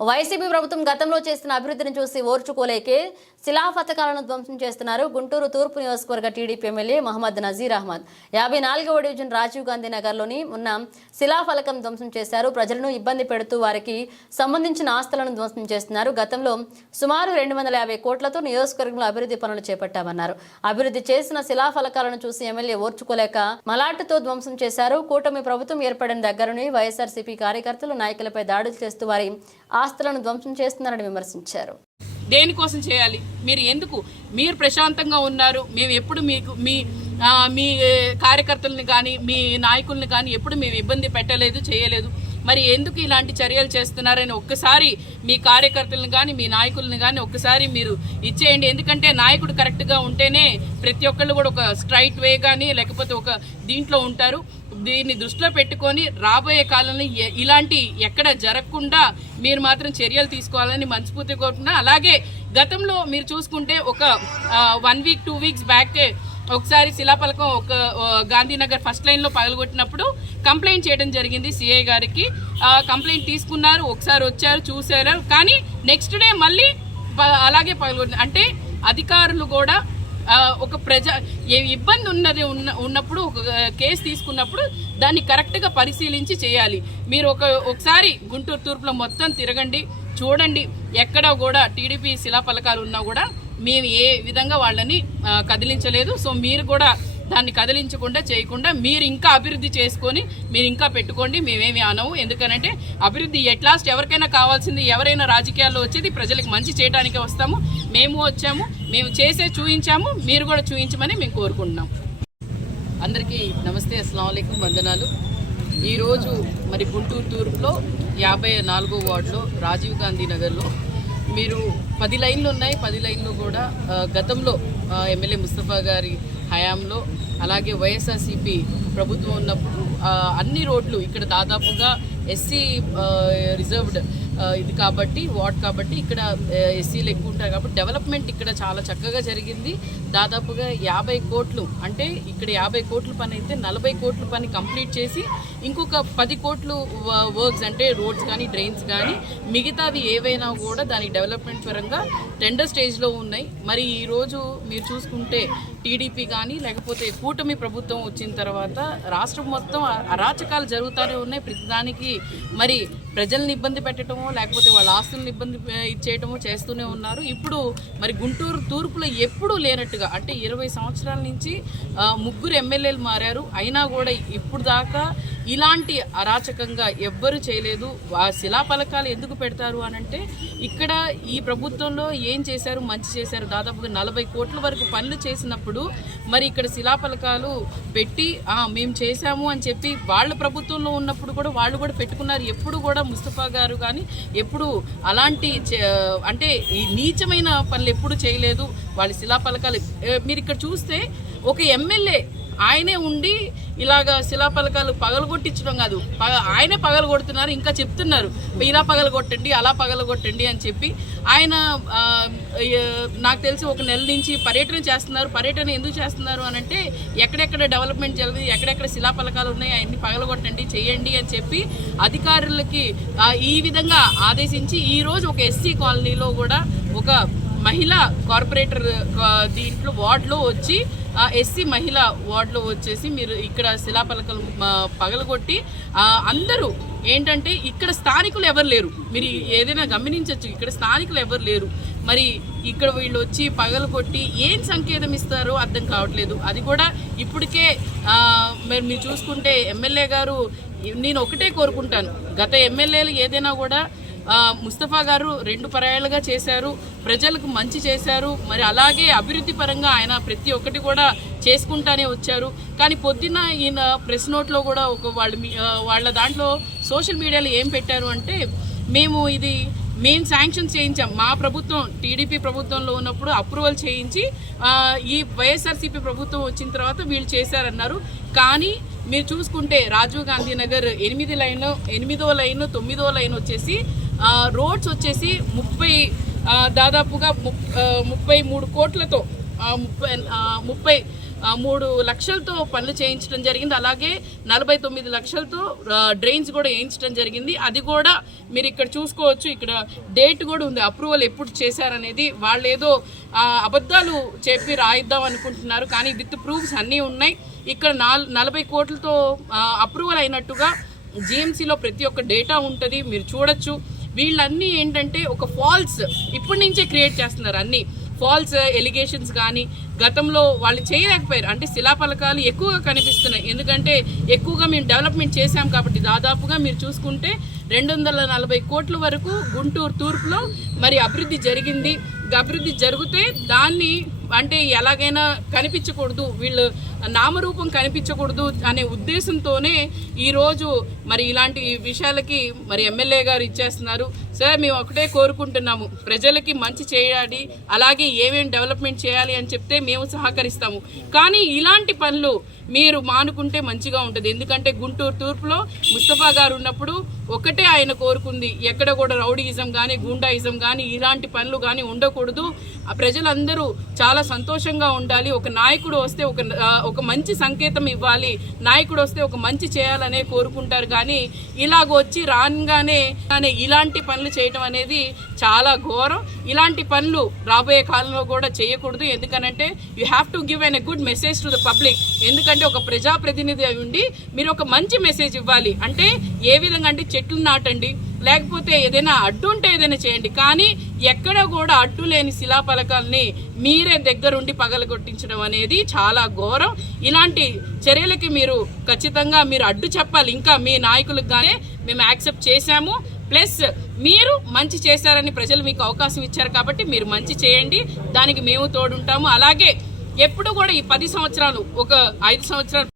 YCP ప్రభుత్వం గతంలో చేసిన అభివృద్ధిని చూసి ఓర్చుకోలేకే శిలాఫలకాలను ధ్వంసం చేస్తున్నారు. గుంటూరు తూర్పు నియోజకవర్గ టీడీపీ ఎమ్మెల్యే మహమ్మద్ నజీర్ అహ్మద్ 54వ డివిజన్ రాజీవ్ గాంధీ నగర్లోని ఉన్న శిలాఫలకం ధ్వంసం చేశారు. ప్రజలను ఇబ్బంది పెడుతూ వారికి సంబంధించిన ఆస్తులను ధ్వంసం చేస్తున్నారు. గతంలో సుమారు 250 కోట్లతో నియోజకవర్గంలో అభివృద్ధి పనులు చేపట్టామన్నారు. అభివృద్ధి చేసిన శిలాఫలకాలను చూసి ఎమ్మెల్యే ఓర్చుకోలేక మలాటుతో ధ్వంసం చేశారు. కూటమి ప్రభుత్వం ఏర్పడిన దగ్గరని వైఎస్ఆర్సీపీ కార్యకర్తలు నాయకులపై దాడులు చేస్తూ వారి ఆస్తులను ధ్వంసం చేస్తున్నారని విమర్శించారు. దేనికోసం చేయాలి? మీరు ప్రశాంతంగా ఉన్నారు. మేము ఎప్పుడు మీ కార్యకర్తలను కానీ మీ నాయకుల్ని కానీ ఎప్పుడు మేము ఇబ్బంది పెట్టలేదు, చేయలేదు. మరి ఎందుకు ఇలాంటి చర్యలు చేస్తున్నారని ఒక్కసారి మీ కార్యకర్తలను కానీ మీ నాయకులను కానీ ఒక్కసారి మీరు ఇచ్చేయండి. ఎందుకంటే నాయకుడు కరెక్ట్గా ఉంటేనే ప్రతి ఒక్కళ్ళు కూడా ఒక స్ట్రైట్ వే కానీ లేకపోతే ఒక దీంట్లో ఉంటారు. దీన్ని దృష్టిలో పెట్టుకొని రాబోయే కాలంలో ఇలాంటి ఎక్కడ జరగకుండా మీరు మాత్రం చర్యలు తీసుకోవాలని మనస్ఫూర్తిగా కోరుతున్నా. అలాగే గతంలో మీరు చూసుకుంటే ఒక 1 వీక్ 2 వీక్స్ బ్యాకే ఒకసారి శిలాఫలకం ఒక గాంధీనగర్ ఫస్ట్ లైన్ లో పగలగొట్టినప్పుడు కంప్లైంట్ చేయడం జరిగింది సిఐ గారికి. కంప్లైంట్ తీసుకున్నారు, ఒకసారి వచ్చారు, చూసారు. కానీ నెక్స్ట్ డే మళ్ళీ అలాగే పగలగొట్టిన అంటే అధికారులు కూడా ఒక ఇబ్బంది ఉన్నప్పుడు ఒక కేసు తీసుకున్నప్పుడు దాన్ని కరెక్ట్గా పరిశీలించి చేయాలి. మీరు ఒకసారి గుంటూరు తూర్పులో మొత్తం తిరగండి, చూడండి. ఎక్కడ కూడా టీడీపీ శిలాఫలకాలు ఉన్నా కూడా మేము ఏ విధంగా వాళ్ళని కదిలించలేదు. సో మీరు కూడా దాన్ని కదిలించకుండా చేయకుండా మీరు ఇంకా అభివృద్ధి చేసుకొని మీరు ఇంకా పెట్టుకోండి, మేమేమి అనవు. ఎందుకనంటే అభివృద్ధి ఎట్లాస్ట్ ఎవరికైనా కావాల్సింది, ఎవరైనా రాజకీయాల్లో వచ్చేది ప్రజలకు మంచి చేయడానికే వస్తాము. మేము వచ్చాము, మేము చేసే చూయించాము, మీరు కూడా చూయించమని మేము కోరుకుంటున్నాం. అందరికీ నమస్తే, అస్సలాము అలైకుం, వందనాలు. ఈరోజు మరి గుంటూరు తూర్పులో 54వ వార్డులో రాజీవ్ గాంధీ నగర్లో మీరు 10 లైన్లు ఉన్నాయి. 10 లైన్లు కూడా గతంలో ఎమ్మెల్యే ముస్తఫా గారి హయాంలో అలాగే వైఎస్ఆర్సీపీ ప్రభుత్వం ఉన్నప్పుడు అన్ని రోడ్లు ఇక్కడ దాదాపుగా ఎస్సీ రిజర్వ్డ్ ఇది కాబట్టి వార్డ్ కాబట్టి ఇక్కడ ఎస్సీలు ఎక్కువ ఉంటారు కాబట్టి డెవలప్మెంట్ ఇక్కడ చాలా చక్కగా జరిగింది. దాదాపుగా 50 కోట్లు అంటే ఇక్కడ 50 కోట్ల పని అయితే 40 కోట్ల పని కంప్లీట్ చేసి ఇంకొక 10 కోట్లు వర్క్స్ అంటే రోడ్స్ కానీ డ్రైన్స్ కానీ మిగతావి ఏవైనా కూడా దానికి డెవలప్మెంట్ పరంగా టెండర్ స్టేజ్లో ఉన్నాయి. మరి ఈరోజు మీరు చూసుకుంటే టీడీపీ కానీ లేకపోతే కూటమి ప్రభుత్వం వచ్చిన తర్వాత రాష్ట్రం మొత్తం అరాచకాలు జరుగుతూనే ఉన్నాయి. ప్రతిదానికి మరి ప్రజల్ని ఇబ్బంది పెట్టడమో లేకపోతే వాళ్ళ ఆస్తులను ఇబ్బంది ఇచ్చేయటమో చేస్తూనే ఉన్నారు. ఇప్పుడు మరి గుంటూరు తూర్పులో ఎప్పుడూ లేనట్టుగా అంటే 20 సంవత్సరాల నుంచి 3 ఎమ్మెల్యేలు మారారు. అయినా కూడా ఇప్పుడు దాకా ఇలాంటి అరాచకంగా ఎవ్వరూ చేయలేదు. శిలాఫలకాలు ఎందుకు పెడతారు అనంటే ఇక్కడ ఈ ప్రభుత్వంలో ఏం చేశారు, మంచి చేశారు. దాదాపుగా 40 కోట్ల వరకు పనులు చేసినప్పుడు మరి ఇక్కడ శిలాఫలకాలు పెట్టి మేము చేశాము అని చెప్పి వాళ్ళ ప్రభుత్వంలో ఉన్నప్పుడు కూడా వాళ్ళు కూడా పెట్టుకున్నారు. ఎప్పుడు కూడా ముస్తఫా గారు కానీ ఎప్పుడు అలాంటి అంటే ఈ నీచమైన పనులు ఎప్పుడు చేయలేదు. వాళ్ళ శిలాఫలకాలు మీరు ఇక్కడ చూస్తే ఒక ఎమ్మెల్యే ఆయనే ఉండి ఇలాగా శిలాఫలకాలు పగలగొట్టించడం కాదు, ఆయనే పగలగొడుతున్నారు. ఇంకా చెప్తున్నారు ఇలా పగలగొట్టండి అలా పగలగొట్టండి అని చెప్పి. ఆయన నాకు తెలిసి 1 నెల నుంచి పర్యటన చేస్తున్నారు. పర్యటన ఎందుకు చేస్తున్నారు అని అంటే ఎక్కడెక్కడ డెవలప్మెంట్ జరిగింది, ఎక్కడెక్కడ శిలాఫలకాలు ఉన్నాయి అవన్నీ పగలగొట్టండి చేయండి అని చెప్పి అధికారులకి ఈ విధంగా ఆదేశించి ఈరోజు ఒక ఎస్సీ కాలనీలో కూడా ఒక మహిళా కార్పొరేటర్ దీంట్లో వార్డులో వచ్చి ఎస్సీ మహిళా వార్డులో వచ్చేసి మీరు ఇక్కడ శిలాఫలకాలు పగలగొట్టి అందరూ ఏంటంటే ఇక్కడ స్థానికులు ఎవరు లేరు. మీరు ఏదైనా గమనించవచ్చు, ఇక్కడ స్థానికులు ఎవరు లేరు. మరి ఇక్కడ వీళ్ళు వచ్చి పగలగొట్టి ఏం సంకేతం ఇస్తారో అర్థం కావట్లేదు. అది కూడా ఇప్పటికే మీరు చూసుకుంటే ఎమ్మెల్యే గారు నేను ఒకటే కోరుకుంటాను, గత ఎమ్మెల్యేలు ఏదైనా కూడా ముస్తఫా గారు 2 పర్యాయాలుగా చేశారు, ప్రజలకు మంచి చేశారు. మరి అలాగే అభివృద్ధి పరంగా ఆయన ప్రతి ఒక్కటి కూడా చేసుకుంటానే వచ్చారు. కానీ పొద్దున్న ఈయన ప్రెస్ నోట్లో కూడా వాళ్ళ దాంట్లో సోషల్ మీడియాలో ఏం పెట్టారు అంటే మేము శాంక్షన్ చేయించాం, మా ప్రభుత్వం టీడీపీ ప్రభుత్వంలో ఉన్నప్పుడు అప్రూవల్ చేయించి ఈ వైఎస్ఆర్సీపీ ప్రభుత్వం వచ్చిన తర్వాత వీళ్ళు చేశారన్నారు. కానీ మీరు చూసుకుంటే రాజీవ్ గాంధీ నగర్ 8వ లైన్ 9వ లైన్ వచ్చేసి రోడ్స్ వచ్చేసి దాదాపుగా 33 కోట్లతో 30 3 లక్షలతో పనులు చేయించడం జరిగింది. అలాగే 49 లక్షలతో డ్రైన్స్ కూడా వేయించడం జరిగింది. అది కూడా మీరు ఇక్కడ చూసుకోవచ్చు. ఇక్కడ డేట్ కూడా ఉంది, అప్రూవల్ ఎప్పుడు చేశారనేది. వాళ్ళు ఏదో అబద్ధాలు చెప్పి రాయిద్దాం అనుకుంటున్నారు, కానీ విత్ ప్రూఫ్స్ అన్నీ ఉన్నాయి. ఇక్కడ 40 కోట్లతో అప్రూవల్ అయినట్టుగా జిఎంసీలో ప్రతి ఒక్క డేటా ఉంటుంది, మీరు చూడొచ్చు. వీళ్ళన్నీ ఏంటంటే ఒక ఫాల్స్ ఇప్పటి నుంచే క్రియేట్ చేస్తున్నారు. అన్ని ఫాల్స్ ఎలిగేషన్స్ కానీ గతంలో వాళ్ళు చేయలేకపోయారు. అంటే శిలాఫలకాలు ఎక్కువగా కనిపిస్తున్నాయి, ఎందుకంటే ఎక్కువగా మేము డెవలప్మెంట్ చేశాం కాబట్టి. దాదాపుగా మీరు చూసుకుంటే 240 కోట్ల వరకు గుంటూరు తూర్పులో మరి అభివృద్ధి జరిగింది. అభివృద్ధి జరిగితే దాన్ని అంటే ఎలాగైనా కనిపించకూడదు, వీళ్ళు నామరూపం కనిపించకూడదు అనే ఉద్దేశంతోనే ఈరోజు మరి ఇలాంటి విషయాలకి మరి ఎమ్మెల్యే గారు ఇచ్చేస్తున్నారు. సార్, మేము ఒకటే కోరుకుంటున్నాము, ప్రజలకి మంచి చేయాలి, అలాగే ఏమేమి డెవలప్మెంట్ చేయాలి అని చెప్తే మేము సహకరిస్తాము. కానీ ఇలాంటి పనులు మీరు మానుకుంటే మంచిగా ఉంటుంది. ఎందుకంటే గుంటూరు తూర్పులో ముస్తఫా గారు ఉన్నప్పుడు ఒకటే ఆయన కోరుకుంది, ఎక్కడ కూడా రౌడీయిజం కానీ గూండాయిజం కానీ ఇలాంటి పనులు కానీ ఉండకూడదు, ఆ ప్రజలందరూ చాలా సంతోషంగా ఉండాలి, ఒక నాయకుడు వస్తే ఒక మంచి సంకేతం ఇవ్వాలి, నాయకుడు వస్తే ఒక మంచి చేయాలనే కోరుకుంటారు. కానీ ఇలాగ వచ్చి రాగానే ఇలాంటి పనులు చేయటం అనేది చాలా ఘోరం. ఇలాంటి పనులు రాబోయే కాలంలో కూడా చేయకూడదు. ఎందుకనంటే you have to give a good message to the public. ఎందుకంటే ఒక ప్రజాప్రతినిధి ఉండి మీరు ఒక మంచి మెసేజ్ ఇవ్వాలి. అంటే ఏ విధంగా అంటే చెట్లు నాటండి, లేకపోతే ఏదైనా అడ్డు ఉంటే ఏదైనా చేయండి, కానీ ఎక్కడ కూడా అడ్డు లేని శిలాఫలకాలని మీరే దగ్గరుండి పగలగొట్టించడం అనేది చాలా ఘోరం. ఇలాంటి చర్యలకి మీరు ఖచ్చితంగా మీరు అడ్డు చెప్పాలి. ఇంకా మీ నాయకులకు గానే మేము యాక్సెప్ట్ చేశాము, ప్లస్ మీరు మంచి చేశారని ప్రజలు మీకు అవకాశం ఇచ్చారు కాబట్టి మీరు మంచి చేయండి, దానికి మేము తోడుంటాము. అలాగే ఎప్పుడు కూడా ఈ 10 సంవత్సరాలు ఒక 5 సంవత్సరాలు